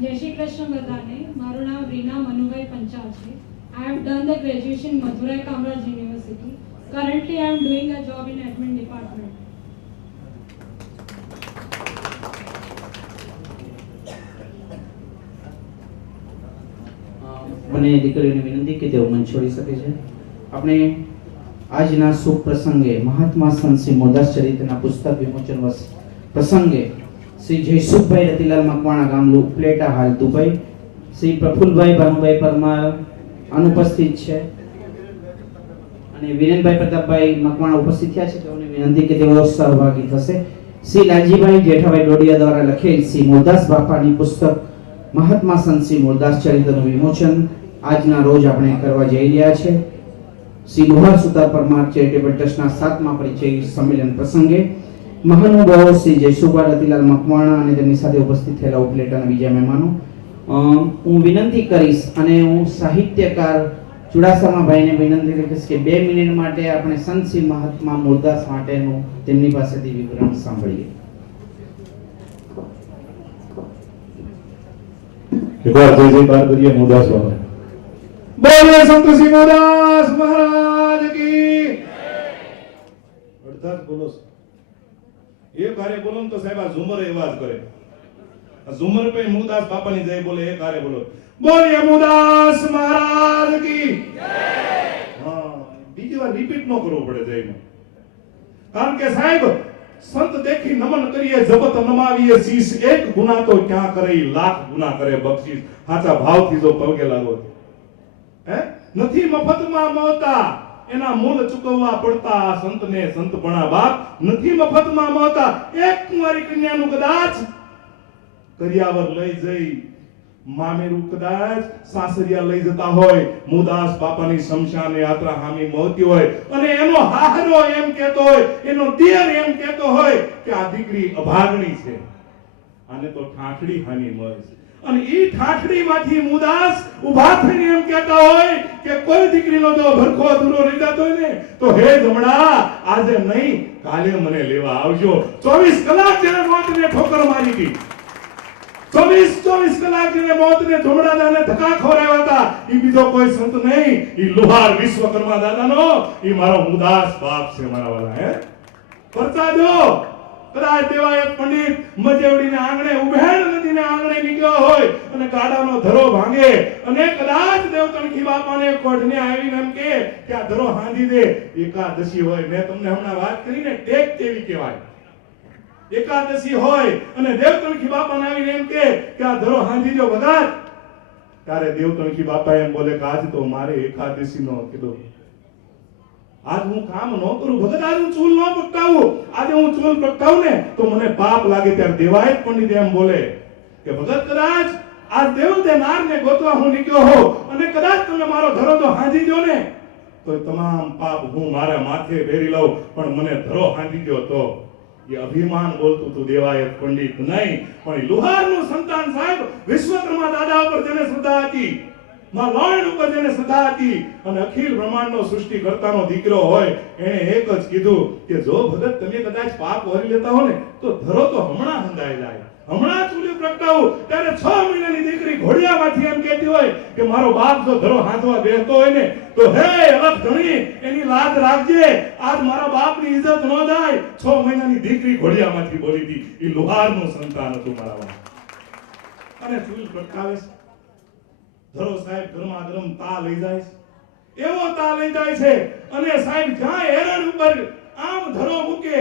જય શ્રી કૃષ્ણ બધાને. મારું નામ રીના મનુભાઈ પંચાલ છે. I have done the graduation in Madurai Kamraj University. Currently, I am doing a job in admin department. મને દીકરીઓને વિનંતી કે તેઓ મંચ છોડી શકે છે. આપણે આજના શુભ પ્રસંગે મહાત્મા સંત શ્રી મોરદાસ ચરિત્રના પુસ્તક વિમોચન પ્રસંગે શ્રી જયસુખભાઈ રતિલાલ મકવાણા ગામ ઉપલેટા હાલ દુબઈ, શ્રી પ્રફુલભાઈ ભાનુભાઈ પરમાર અનુપસ્થિત છે અને વિરેનભાઈ પ્રતાપભાઈ મકવાણા ઉપસ્થિત થયા છે. તેઓને વિનંતી કે તેઓ સહભાગી થશે. શ્રી લાલજીભાઈ જેઠાભાઈ ડોડિયા દ્વારા લખેલ શ્રી મોરદાસ બાપાની પુસ્તક મહાત્મા સંત શ્રી મોરદાસ ચરિત્રનું વિમોચન આજના રોજ આપણે કરવા જઈ રહ્યા છે. શ્રી લુહાર સુતાર પરમાર ચેરિટેબલ ટ્રસ્ટના 7મા પરિચય સંમેલન પ્રસંગે મહાનુભાવો શ્રી જયસુખભાઈ રતિલાલ મકવાણા અને તેમની સાથે ઉપસ્થિત થયેલા ઉપલેટાના બીજા મહેમાનો, હું વિનંતી કરીશ અને હું સાહિત્યકાર ચુડાસમાભાઈને વિનંતી કરીશ કે 2 મિનિટ માટે આપણે સંત શ્રી મહાત્મા મોરદાસ માટેનું તેમની પાસેથી વિવરણ સાંભળીએ. એકવાર જય જયકાર કરીએ મોરદાસ બાબા. બોલે સંત શ્રી મોરદાસ મહારાજ કી અડધા બોલો. એક હારે બોલો તો સાહેબ આ ઝુમર અવાજ કરે. આ ઝુમર पे મોરદાસ બાપાની જય બોલે. એક હારે બોલો. બોલે મોરદાસ મહારાજ કી જય. હા, બીજી વાર રિપીટ ન કરવો પડે જયમાં. કારણ કે સાહેબ સંત દેખી નમન કરીએ જબત નમાવીએ શીશ. એક ગુના તો ક્યાં કરે લાખ ગુના કરે બક્ષીસ. સાચા ભાવથી જો પગે લાગો હે નથી મફતમાં મળતા, એના મૂળ ચૂકવવા પડતા. સંતને સંતપણા બાપ નથી મફતમાં મળતા. એક કુંવારી કન્યાનું કદાચ કરિયાવર લઈ જઈ મામેરું કદાચ સાસરિયા લઈ જતા હોય, મોરદાસ બાપાની શમશાન યાત્રા હામી મળતી હોય અને એનો હાહરો એમ કહેતો હોય, એનો દિયર એમ કહેતો હોય કે આ દીકરી અભાગણી છે, આને તો ઠાઠડી હાની મળે છે. અને ઈ ઠાઠડીમાંથી મોરદાસ ઊભા થઈને એમ કહેતા હોય કે કોઈ દીકરીનો જો ભરખો અધૂરો રહી જતો હોય ને તો હે જમણા આજે નહીં કાલે મને લેવા આવજો. 24 કલાક જેને મોતને ઠોકર મારી હતી, 24 કલાક જેને મોતને ધુમડા દાને ધક્કા ખવડાવ્યા હતા, ઈ બીજો કોઈ સંત નહીં, ઈ લુહાર વિશ્વકર્મા દાદાનો ઈ મારો મોરદાસ બાપ છે. મારા વાલા હે પરચા જો કદાચ દેવાયત પંડિત મજેવડીના આંગણે ઉભેણ નદીના આંગણે નીકળ્યો હોય અને ગાડાનો ધરો ભાંગે અને કદાચ દેવતણખી બાપાને કોઢને આવીને એમ કે આ ધરો હાંધી દે, એકાદશી હોય, મેં તમને હમણાં વાત કરીને ટેક તેવી કહેવાય, એકાદશી હોય અને દેવતણખી બાપાને આવીને એમ કે આ ધરો હાંધી દો વગાડ, ત્યારે દેવતણખી બાપા એમ બોલે કે આજ તો મારે એકાદશીનો કીધું, આજ હું કામ ન કરું ભગત, આજ હું ચૂલ ન પકડાવું, આજે હું ચૂલ પકડાવું ને તો મને પાપ લાગે. ત્યારે દેવાયત પંડિત એમ બોલે કે ભગત કદાચ આ દેવતે નારને ગોતવા હું નીકળ્યો હો અને કદાચ તમે મારો ધરો તો હાંધી દો ને તો તમામ પાપ હું મારા માથે ભેરી લઉં, પણ મને ધરો હાંધી દો તો એ અભિમાન બોલતું તું દેવાયત પંડિત નહીં, પણ લુહારનું સંતાન સાહેબ વિશ્વકર્મા દાદા ઉપર જેને શ્રદ્ધા હતી, માં લોર્ડ ઉપર જેને શ્રદ્ધા હતી અને અખિલ બ્રહ્માંડનો સૃષ્ટિ કરતાનો દીકરો હોય, એને એક જ કીધું કે જો ભગત તમે કદાચ પાપ વરી લેતા હો ને તો ધરો તો હમણાં હંધાઈ જાય, હમણાં ચૂલી પ્રગટાવું. ત્યારે 6 મહિનાની દીકરી ઘોડિયામાંથી એમ કહેતી હોય કે મારો બાપ જો ધરો હાંધવા બેસતો હોય ને તો હે અલગ ધણી એની લાજ રાખજે, આજ મારા બાપની ઇજ્જત ન જાય. 6 મહિનાની દીકરી ઘોડિયામાંથી બોલી હતી. એ લુહારનું સંતાન હતું મારા બાપ. અને ચૂલી પ્રગટાવે ધરો સાહેબ ગરમા ગરમ તા લઈ જાય છે, એવો તા લઈ જાય છે અને સાહેબ જ્યાં એરણ ઉપર આમ ધરો મૂકે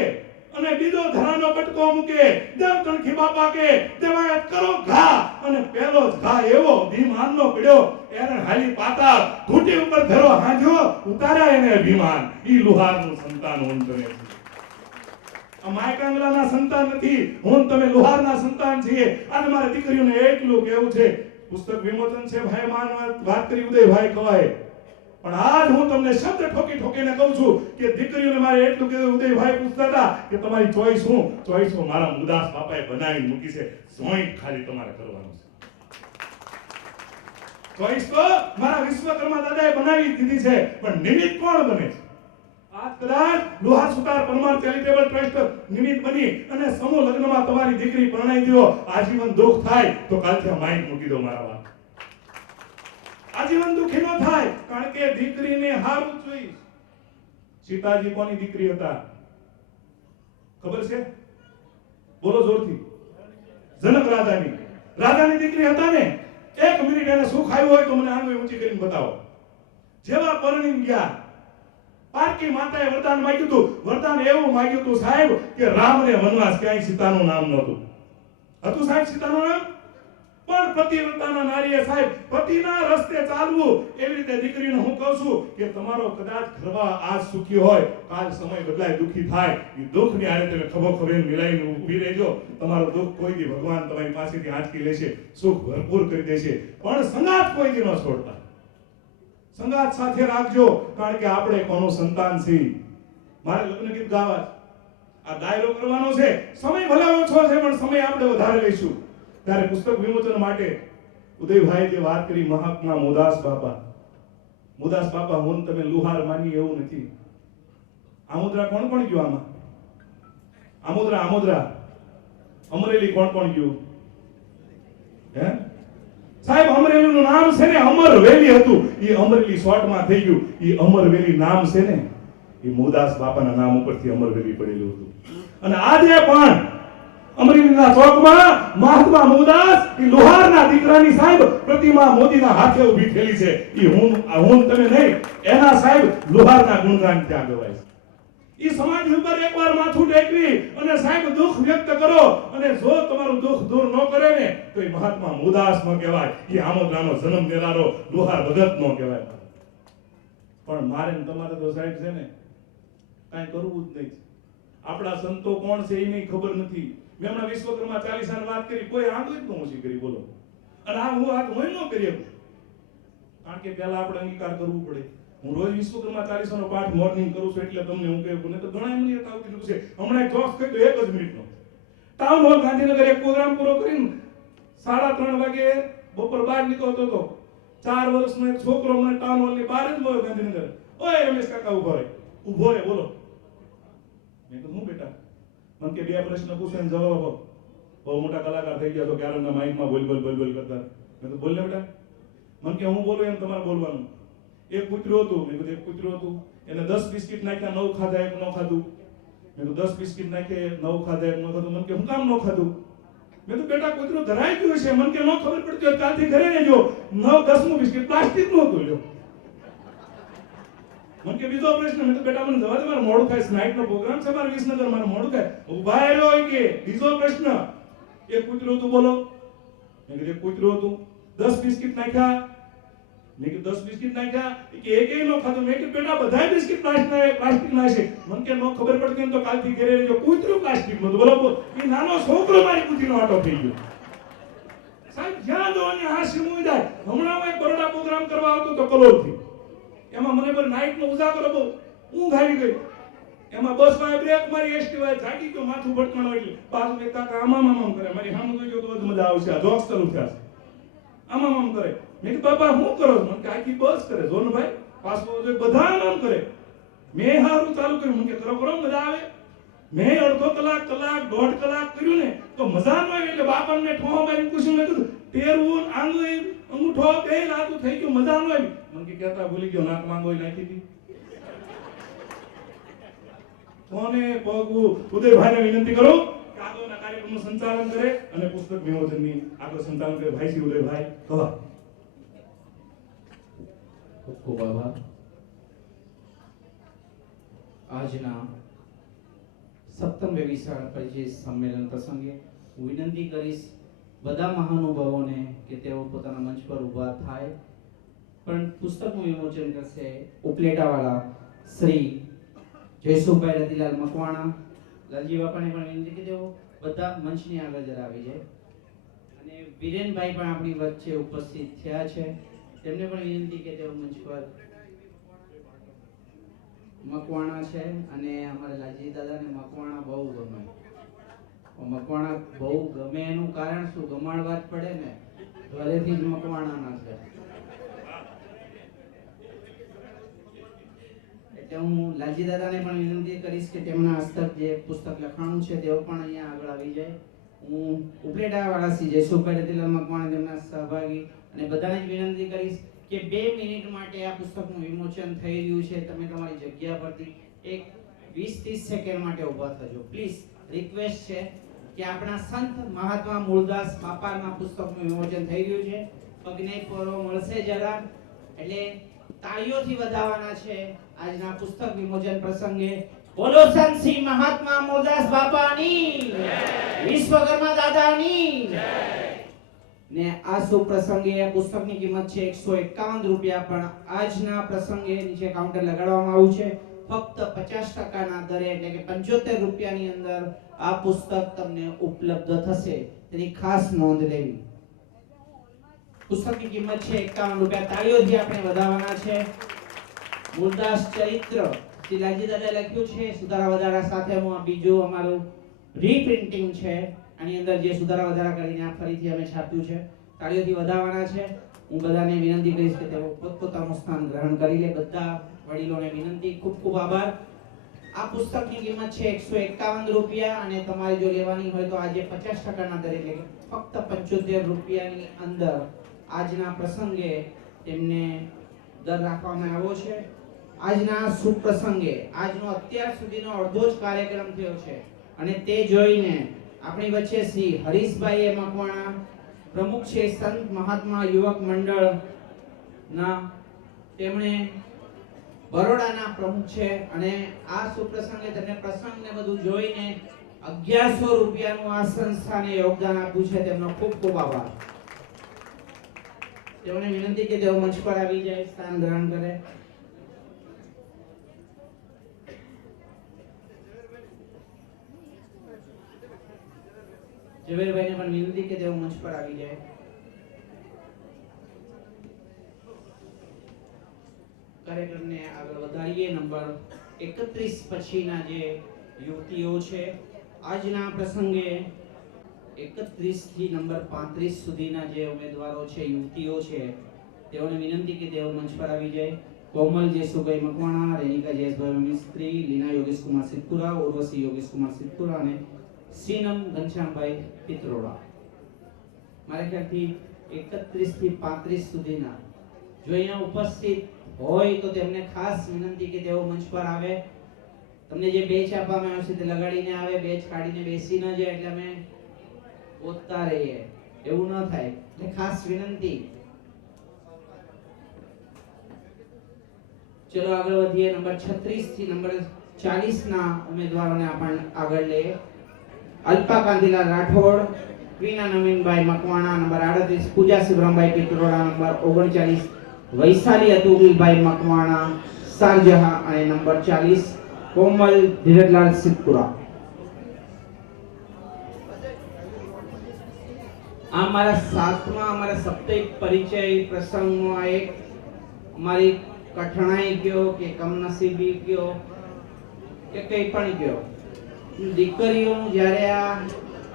અને બીજો ધરાનો કટકો મૂકે, દેવતણખી બાપા કે દેવાયત કરો ઘા, અને પહેલો જ ઘા એવો ભીમાનનો પડ્યો, એરણ હાલી પાતા ઘૂંટી ઉપર ધરો હાંજ્યો, ઉતાર્યા એને ભીમાન. ઈ લુહારનું સંતાન હું તમે છે. આ માયકાંગલાના સંતાન નથી, હું તમે લુહારના સંતાન છીએ. અને મારી દીકરીઓને એટલું કહેવું છે, પુસ્તક વિમોચન છે ભાઈ માન વાત કરી ઉદયભાઈ કવાય, પણ આજ હું તમને શબ્દ ઠોકી ઠોકીને કહું છું કે દીકરીઓને મારે એટલું કીધું, ઉદયભાઈ પૂછતા હતા કે તમારી ચોઈસ હું મારા મોરદાસ બાપાએ બનાવીને મૂકી છે, જોઈન્ટ ખાલી તમારે કરવાનું છે. ચોઈસ તો મારા વિશ્વકર્મા દાદાએ બનાવી દીધી છે, પણ નિમિત્ત કોણ બને છે? આજ કદાચ લુહાર સુતાર પરમાર ચેરિટેબલ ટ્રસ્ટ નિમિત્ત બની અને સમૂહ લગ્નમાં તમારી દીકરી પરણાઈ દો, આજીવન દુઃખ થાય તો કાલથી આ માઇક મૂકી દો મારા વાત. આજીવન દુઃખી ન થાય, કારણ કે દીકરીને હારું જોઈશ. સીતાજી કોની દીકરી હતા ખબર છે? બોલો જોરથી. જનક રાજાની દીકરી હતા ને. એક મિનિટ એને સુખ આવ્યું હોય તો મને આંગળી ઊંચી કરીને બતાવો. જેવા પરણીને ગયા, પારકી માતાએ વરદાન માંગ્યું હતું. વરદાન એવું માંગ્યું હતું સાહેબ કે રામને વનવાસ, ક્યાંય સીતાનું નામ નહોતું. હતું સાહેબ સીતાનું નામ? પણ પતિવ્રતાના નારીએ સાહેબ પતિના રસ્તે ચાલવું. એવી રીતે દીકરીને હું કહું છું કે તમારો કદાચ ઘરવા આજ સુખી હોય, કાલ સમય બદલાય દુખી થાય. એ દુઃખની આરે તમે ખભો ખભે મિલાઈને ઊભી રહેજો. તમારો દુઃખ કોઈ દી ભગવાન તમારી પાસેથી આંચકી લેશે, સુખ ભરપૂર કરી દેશે. પણ સંગાત કોઈ દી ન છોડતા. સંગાત સાથે રાખજો, કારણ કે આપણે કોનું સંતાન છીએ. મારે લગ્ન ગીત ગાવા છે, આ ડાયરો કરવાનો છે. સમય ભલે ઓછો છે પણ સમય આપણે વધારે લઈશું. ત્યારે પુસ્તક વિમોચન માટે ઉદયભાઈ જે વાત કરી, મહાત્મા મોદાસ બાપા હું તમે લુહાર માની એવું નથી. આમોદરા કોણ કોણ ગયું આમાં? આમોદરા અમરેલી કોણ કોણ ગયું? હે સાહેબ, અમરેલીનું નામ છે ને અમરવેલી હતું. એ અમરેલી શોર્ટમાં થઈ ગયું. એ અમરવેલી નામ છે ને એ મોદાસ બાપાના નામ ઉપરથી અમરવેલી પડેલું હતું. અને આજે પણ અમરેલીના ચોકમાં મહાત્મા મોદાસ એ લુહારના દીકરાની સાહેબ પ્રતિમા મોદીના હાથે ઊભી થયેલી છે. એ હું તમે નહીં, એના સાહેબ લુહારના ગુણગાન ત્યાં ગવાય છે. એ સમાજ ઉપર એકવાર માથું ટેકવી અને સાહેબ દુઃખ વ્યક્ત કરો. અને જો તમારું દુઃખ દૂર ન કરે ને તો એ મહાત્મા મોદાસ ન કહેવાય, એ આમોદરાનો જન્મ દેનારો લુહાર ભગત ન કહેવાય. પણ મારે તમારે તો સાહેબ છે ને કાંઈ કરવું જ નહીં. આપણા સંતો કોણ છે એ નહીં ખબર નથી. મેં હમણાં વિશ્વકર્મા 40 વાત કરી, કોઈ આંગળી જ ન ઊંચી કરી. બોલો. અને આ હું વાત હોય ન કરી શકું, કારણ કે પહેલા આપણે અંગીકાર કરવું પડે. હું રોજ વિશ્વકર્મા 40 નો પાઠ મોર્નિંગ કરું છું એટલે તમને હું કહું ને તો ઘણા મને આવતી છે. હમણાં એક જોક્સ કહી તો 1 જ મિનિટનો. ટાઉન હોલ ગાંધીનગર એક પ્રોગ્રામ પૂરો કરીને 3:30 વાગે બપોર બહાર નીકળતો હતો. 4 વર્ષનો એક છોકરો મને ટાઉન હોલ ની બહાર જ મળ્યો ગાંધીનગર. ઓય રમેશ કાકા ઉભો રે બોલો. મેં કીધું હું બેટા? મને કે 2 પ્રશ્ન પૂછે ને જવાબ આપો. બહુ મોટા કલાકાર થઈ ગયા તો ક્યારના માઇકમાં બોલ કરતા. મેં તો બોલ ને બેટા. મને કે હું બોલું એમ તમારે બોલવાનું. એક કૂતરું હતું. મેં કીધું એક કૂતરું હતું, એને 10 બિસ્કિટ નાખ્યા, 9 ખાધા, 1 ન ખાધું. મેં કીધું 10 બિસ્કિટ નાખે, 9 ખાધા, 1 ન ખાધું. મને કે હું કામ ન ખાધું? મેં કીધું બેટા કૂતરું ધરાઈ ગયું છે. મને કે ન ખબર પડતી હોય કાલથી ઘરે રહેજો. 10મું બિસ્કિટ પ્લાસ્ટિક નું હતું. લ્યો. મને કે બીજો પ્રશ્ન. મેં તો બેટા મને જવા દે, મારે મોડું થાય, નાઈટ નો પ્રોગ્રામ છે મારે વિસનગર, મારે મોડું થાય. ઉભા આવ્યો કે બીજો પ્રશ્ન. એક કૂતરું હતું બોલો. મેં કીધું એક કૂતરું હતું. 10 બિસ્કિટ નાખ્યા. મેં કીધું 10 બિસ્કિટ નાખ્યા. કે એકેય ન ખાધું. મેં કીધું બેટા બધાય બિસ્કિટ પ્લાસ્ટિક ના છે. મને કે ન ખબર પડતી તો કાલથી ઘરે રહેજો. કૂતરું પ્લાસ્ટિક નું બરોબર. એ નાનો છોકરો મારી બુદ્ધિનો આટો થઈ ગયો. સાહેબ જ્યાં જો ને હાસી મુઈ જાય. હમણાં હું એક બરોડા પ્રોગ્રામ કરવા આવતો તો કલોલથી. એમાં મને પર નાઈટ નો ઉજાગરો બહુ ઊંઘ આવી ગઈ. એમાં બસ માં બ્રેક મારી, એસટી વાય જાગી ગયો, માથું ભટકાણો એટલે પાછું એક કાકા આમામ કરે. મારી સામે જોઈ તો જ મજા આવશે. આ જોક્સ ચાલુ થયા છે. આમામ કરે. મેં કીધું બાપા શું કરો? મને કે આખી બસ કરે. જો ને ભાઈ પાછું બધા આમ કરે. મેં હારું ચાલુ કર્યું. મને કે કરો મજા આવે. મેં અડધો કલાક 1.5 કલાક કર્યું ને તો મજા ન આવી. એટલે બાપાને ઠોહો મારીને પૂછ્યું. મેં કીધું તેરવું આંગળી અંગૂઠો બે લાતું થઈ ગયું, મજા ન આવી. મને કે કહેતા ભૂલી ગયો, નાક માંગોઈ નાખી હતી. કોને પગવું? ઉદયભાઈને વિનંતી કરું કે આગળના કાર્યક્રમનું સંચાલન કરે અને પુસ્તક વિમોચનની આગળ સંચાલન કરે. ભાઈ શ્રી ઉદયભાઈ કવા. ખૂબ આભાર. આજના 7મ વિશાળ પરિચય સંમેલન પ્રસંગે હું વિનંતી કરીશ બધા મહાનુભાવોને કે તેઓ પોતાના મંચ પર ઊભા થાય. પણ પુસ્તકનું વિમોચન કરશે ઉપલેટાવાળા શ્રી જયસુખભાઈ રતિલાલ મકવાણા. લાલજી બાપાને પણ વિનંતી કે તેઓ બધા મંચની આગળ જરા આવી જાય. અને વિરેનભાઈ પણ આપણી વચ્ચે ઉપસ્થિત થયા છે. તેમને પણ વિનંતી કે તેઓ મંચ પર. મકવાણા છે અને અમારા લાલજી દાદાને મકવાણા બહુ ગમે. મકવાણા બહુ ગમે એનું કારણ શું? ગમાડવા જ પડે ને. ઘરેથી જ મકવાણાના છે. તે હું લાલજી દાદાને પણ વિનંતી કરીશ કે તેમના હસ્તક જે પુસ્તક લખાણું છે તેઓ પણ અહીંયા આગળ આવી જાય. હું ઉપલેટાવાળા શ્રી જયસુખભાઈ રતિલાલ મકવાણા તેમના સહભાગી અને બધાને જ વિનંતી કરીશ કે 2 મિનિટ માટે આ પુસ્તકનું વિમોચન થઈ રહ્યું છે. તમે તમારી જગ્યા પરથી એક 20-30 સેકન્ડ માટે ઊભા થજો પ્લીઝ. રિક્વેસ્ટ છે કે આપણા સંત મહાત્મા મૂળદાસ બાપાના પુસ્તકનું વિમોચન થઈ રહ્યું છે. પગને પરો મળશે જરા એટલે તાળીઓથી વધાવવાના છે આજના પુસ્તક વિમોચન પ્રસંગે. બોલો સંત શ્રી મહાત્મા મૂળદાસ બાપાની જય, વિશ્વકર્મા દાદાની જય. ને આ શુભ પ્રસંગે આ પુસ્તકની કિંમત છે 151 રૂપિયા, પણ આજના પ્રસંગે નીચે કાઉન્ટર લગાડવામાં આવ્યું છે. ફક્ત 50% દરે એટલે કે 75 રૂપિયાની અંદર આ પુસ્તક તમને ઉપલબ્ધ થશે, તેની ખાસ નોંધ લેવી. પુસ્તકની કિંમત છે 51 રૂપિયા. તાળીઓથી આપણે વધાવવાના છે. મૂળદાસ ચરિત્ર શ્રી લાલજી દાદાએ લખ્યું છે સુધારા વધારા સાથે. હું આ બીજું અમારું રીપ્રિન્ટિંગ છે, આની અંદર જે સુધારા વધારા કરીને આ ફરીથી અમે છાપ્યું છે. તાળીઓથી વધાવવાના છે. હું બધાને વિનંતી કરીશ કે તેઓ પોતપોતાનું સ્થાન ગ્રહણ કરી લે. બધા વડીલોને વિનંતી. ખૂબ ખૂબ આભાર. આ પુસ્તકની કિંમત છે 151 રૂપિયા અને તમારે જો લેવાની હોય તો આજે 50%ના દરે એટલે ફક્ત 75 રૂપિયાની અંદર આજના પ્રસંગે તેમને દર રાખવામાં આવ્યો છે. આજના શુભ પ્રસંગે આજનો અત્યાર સુધીનો અડધો જ કાર્યક્રમ થયો છે અને તે જોઈને આપણી વચ્ચે શ્રી હરીશભાઈ મકવાણા પ્રમુખ છે સંત મહાત્મા યુવક મંડળ ના, તેમણે બરોડાના પ્રમુખ છે અને આ શુભ પ્રસંગે તેમને પ્રસંગને બધું જોઈને 1100 રૂપિયાનું આ સંસ્થાને યોગદાન આપ્યું છે. તેમનો ખૂબ ખૂબ આભાર. તેઓને વિનંતી કે તેઓ મંચ પર આવી જાય, સ્થાન ગ્રહણ કરે. ઝવેરભાઈને પણ વિનંતી કે તેઓ મંચ પર આવી જાય. કાર્યક્રમને આગળ વધારીએ. નંબર 31 પછીના જે યુવતીઓ છે આજના પ્રસંગે 31 થી નંબર 35 સુધીના જે ઉમેદવારો છે, યુવતીઓ છે, તેઓને વિનંતી કે તેઓ મંચ પર આવી જાય. કોમલ જયસુભાઈ મકવાણા, રેનિકા જયેશભાઈ મિસ્ત્રી, લીના યોગેશ કુમાર સિદ્ધપુરા, ઉર્વશી યોગેશ કુમાર સિદ્ધપુરા અને સીનમ ઘનશ્યામભાઈ પિત્રોડા. મારા ખ્યાલથી 31 થી 35 સુધીના જો અહીંયા ઉપસ્થિત હોય તો તેમને ખાસ વિનંતી કે તેઓ મંચ પર આવે. તમને જે બેચ આપવામાં આવ્યો છે તે લગાડીને આવે, બેચ કાઢીને બેસી ન જાય એટલે અમે ઓતતા રહીએ, એવું ન થાય એટલે ખાસ વિનંતી. ચલો આગળ વધીએ. નંબર 36 થી નંબર 40 ના ઉમેદવારોને આપણે આગળ લઈએ. અલ્પા કાંતિલાલ રાઠોડ, ક્વીના નવીનભાઈ મકવાણા, નંબર 38 પૂજા શિવરામભાઈ પિત્રોડા, નંબર 39 વૈશાલી અતુલભાઈ મકવાણા શારજહા અને નંબર 40 કોમલ ધીરજલાલ સિદ્ધપુરા. આ મારા સાપ્તાહિક પરિચય પ્રસંગનો આ એક અમારી કઠણાઈ કયો કે કમનસીબી કયો કે કંઈ પણ કયો, દીકરીઓનું જ્યારે આ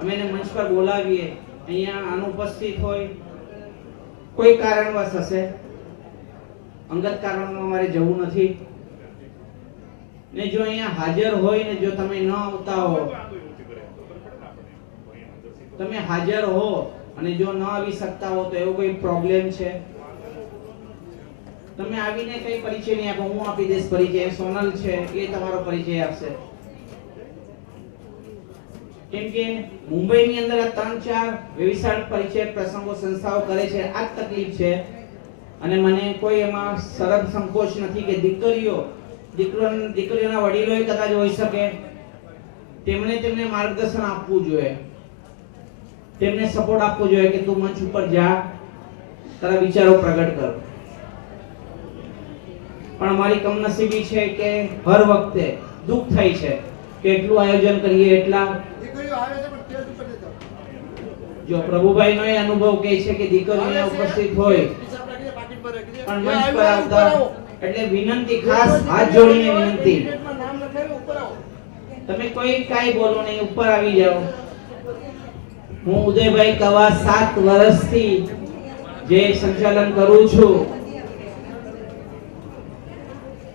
અમે મંચ પર બોલાવીએ અહીંયા અનુપસ્થિત હોય, કોઈ કારણવશ હશે, અંગત કારણમાં અમારે જવું નથી ને જો અહીંયા હાજર હોય ને જો તમે ન આવતા હો, તમે હાજર હો અને જો ન આવી શકતા હો તો એવો કોઈ પ્રોબ્લેમ છે? તમે આવીને કઈ પરિચય નહીં આપો, હું આપી દઈશ પરિચય, સોનલ છે એ તમારો પરિચય આપશે. કેમ કે મુંબઈની અંદર આ 3-4 વિશાળ પરિચય પ્રસંગો સંસ્થાઓ કરે છે, આ જ તકલીફ છે. અને મને કોઈ એમાં શરમ સંકોચ નથી કે દીકરીઓના વડીલોએ કદાચ હોઈ શકે, તેમને માર્ગદર્શન આપવું જોઈએ, તેમને સપોર્ટ આપવો જોઈએ કે તું મંચ ઉપર જા, તારા વિચારો પ્રગટ કર. પણ અમારી કમનસીબી છે કે હર વખતે દુઃખ થાય છે કે એટલું આયોજન કરીએ એટલા જો પ્રભુભાઈ નો એ અનુભવ કહે છે કે દીકરીઓ ઉપસ્થિત હોય પણ મંચ પર આવતા એટલે વિનંતી, ખાસ હાથ જોડીને વિનંતી, તમે કોઈ કાઈ બોલો નહીં, ઉપર આવી જાઓ. હું ઉદયભાઈ કવા 7 વર્ષથી જે સંચાલન કરું છું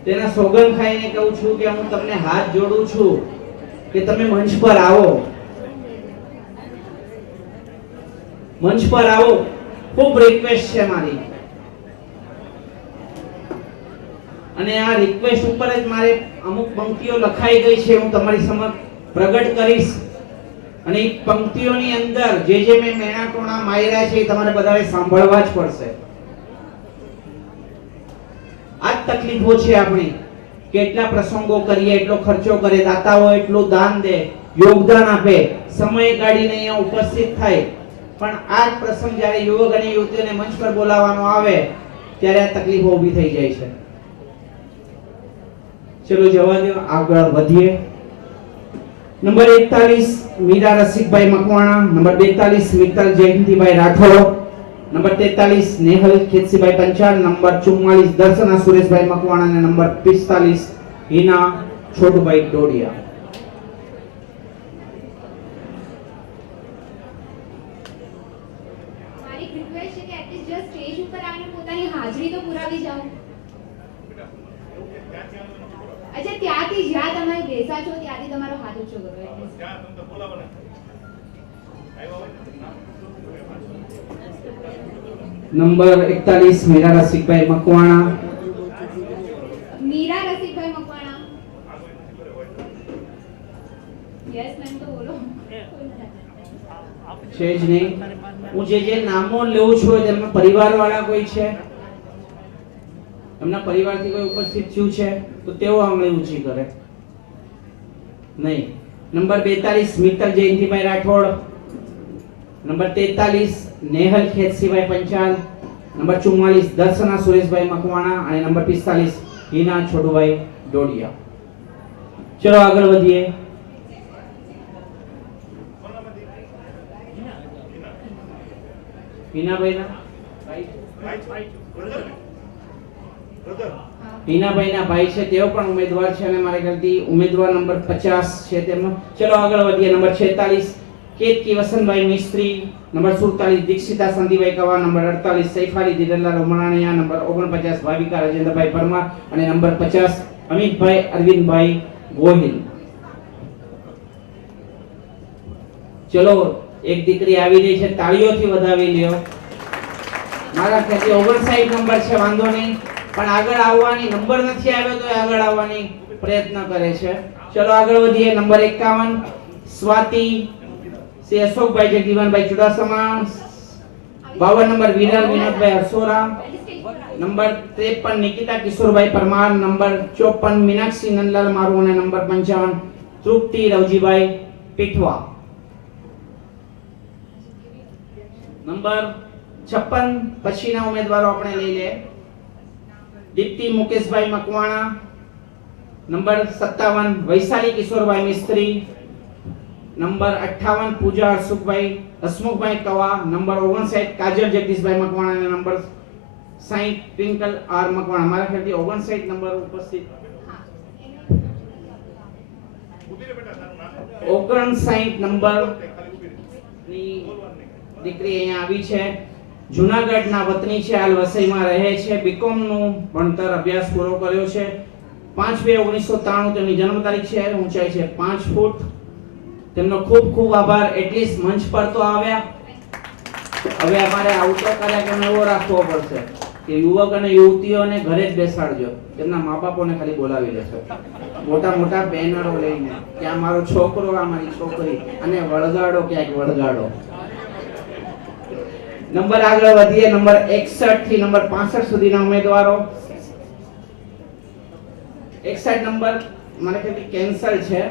તેના સોગંદ ખાઈને કહું છું કે હું તમને હાથ જોડું છું કે તમે મંચ પર આવો, મંચ પર આવો. ખૂબ રિક્વેસ્ટ છે મારી, અને આ રિક્વેસ્ટ ઉપર જ મારે અમુક પંક્તિઓ લખાઈ ગઈ છે, હું તમારી સમક્ષ પ્રગટ કરીશ. અને એ પંક્તિઓની અંદર જે મેં મેણા ટોણા માર્યા છે એ તમારે બધાએ સાંભળવા જ પડશે. આ જ તકલીફો છે આપણી. કેટલા પ્રસંગો કરીએ, એટલો ખર્ચો કરે, દાતાઓ એટલું દાન દે, યોગદાન આપે, સમય કાઢીને અહીંયા ઉપસ્થિત થાય, પણ આ જ પ્રસંગ જ્યારે યુવક અને યુવતીઓને મંચ પર બોલાવવાનો આવે ત્યારે આ તકલીફો ઊભી થઈ જાય છે. ચલો જવા દો, આગળ વધીએ. Number 41 Meera Rasikbhai Makwana, number 42 Mittal Jayantibhai Rathod, number 43 Nehal Khetsibhai Panchal, number 44 Darshana Sureshbhai Makwana અને નંબર 45 હિના છોટુભાઈ ડોડિયા. મારી રિક્વેસ્ટ છે કે એટલીસ્ટ જસ્ટ સ્ટેજ ઉપર આવીને પોતાની હાજરી તો પુરાવી જાઓ. અચ્છા, ત્યાંથી જ્યાં તમે બેસા છો ત્યાંથી તમારો હાથ ઊંચો કરો. Number 41 Meera Rasikbhai Makwana, Meera Rasikbhai Makwana. Yes ma'am, તો બોલો. છે જ નહીં. હું જે નામો લઉં છું તેમના પરિવારવાળા કોઈ છે, એમના પરિવારથી કોઈ ઉપસ્થિત થયું છે તો તેઓ આંગળી ઊંચી કરે. નહીં. Number 42 Mittal Jayantibhai Rathod, number 43 Nehal Khetsibhai Panchal, number 44 Darshana Sureshbhai Makwana અને નંબર 45 હિના છોટુભાઈ ડોડિયા. ચલો આગળ વધીએ. હિનાભાઈના હિનાભાઈના ભાઈ છે, તેઓ પણ ઉમેદવાર છે અને મારા ખ્યાલથી ઉમેદવાર નંબર 50 છે તેમનો. ચલો આગળ વધીએ. Number 46 Ketki Vasantbhai Mistry, number 47 Dikshita Sandibhai Kava, number 48 Saifali Dilla Romananiya, number 49 Bhavika Rajendrabhai Parmar અને નંબર 50 અમિતભાઈ અરવિંદભાઈ ગોહિલ. ચલો, એક દીકરી આવી રહી છે, તાળીઓથી વધાવી લ્યો. મારા ખ્યાલથી 59 નંબર છે, વાંધો નહીં, પણ આગળ આવવાની નંબર નથી આવ્યો તો આગળ આવવાની પ્રયત્ન કરે છે. ચલો આગળ વધીએ. Number 51 Swati Shri Ashokbhai Jagdivanbhai Chudasama, 52 number Viral Vinodbhai Harsora, number 53 Nikita Kishorbhai Parmar, number 54 Meenakshi Nandlal Maru અને નંબર 55 તૃપ્તિ રવજીભાઈ પીઠવા. નંબર 56 પછીના ઉમેદવારો આપણે લઈ લે. Dipti Mukeshbhai Makwana, number 57 Vaishali Kishorbhai Mistry, number 58 Pooja Hasmukhbhai Kava, number 59 કાજલ જગદીશભાઈ મકવાણા અને નંબર 60 ટ્વિંકલ આર મકવાણા. મારા ખ્યાલથી 59 નંબર ઉપસ્થિત 59 નંબર ની દીકરી અહીંયા આવી છે. જૂનાગઢના વતની છે, હાલ વસઈમાં રહે છે, બીકોમ નું ભણતર અભ્યાસ પૂરો કર્યો છે. 5/2/1993 તેમની જન્મ તારીખ છે, ઊંચાઈ છે 5 ફૂટ. તેમનો ખૂબ ખૂબ આભાર. એટલીસ્ટ મંચ પર તો આવ્યા. હવે અમારે આઉટરો કાર્યક્રમ એવો રાખવો પડશે કે યુવક અને યુવતીઓને ઘરે જ બેસાડજો, તેમના મા બાપોને ખાલી બોલાવી લેશો મોટા મોટા બેનરો લઈને કે આ મારો છોકરો, આ મારી છોકરી, અને વળગાડો, ક્યાંક વળગાડો. નંબર આગળ વધીએ. નંબર 61 થી નંબર 65 સુધીના ઉમેદવારો. 61 નંબર મને કે કેન્સલ છે.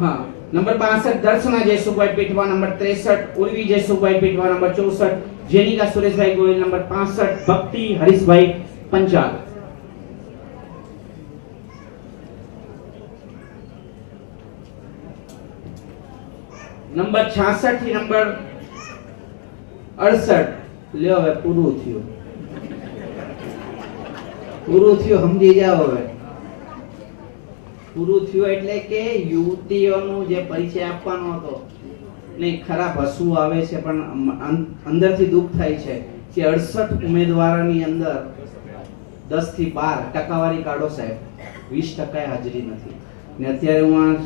હા, number 65 Darshana Jaysukhbhai Pithva, number 63 Urvi Jaysukhbhai Pithva, number 64 Jenika Sureshbhai Gohil, number 65 Bhakti Harishbhai Panchal. Number 66 થી નંબર 68. લ્યો હવે પૂરું થયું, સમજી જાઓ. હવે પૂરું થયું એટલે કે યુવતીઓનું જે પરિચય આપવાનો હતો નહીં, ખરાબ હસવું આવે છે પણ અંદરથી દુઃખ થાય છે કે 68 ઉમેદવારોની અંદર 10 થી 12 ટકાવારી કાઢો સાહેબ, 20% હાજરી નથી. ને અત્યારે હું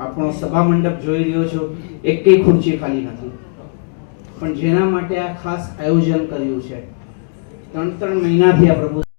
આપણો સભા મંડપ જોઈ રહ્યો છું, એકેય ખુરશી ખાલી નથી. પણ જેના માટે આ ખાસ આયોજન કર્યું છે, 3 મહિનાથી આ પ્રભુ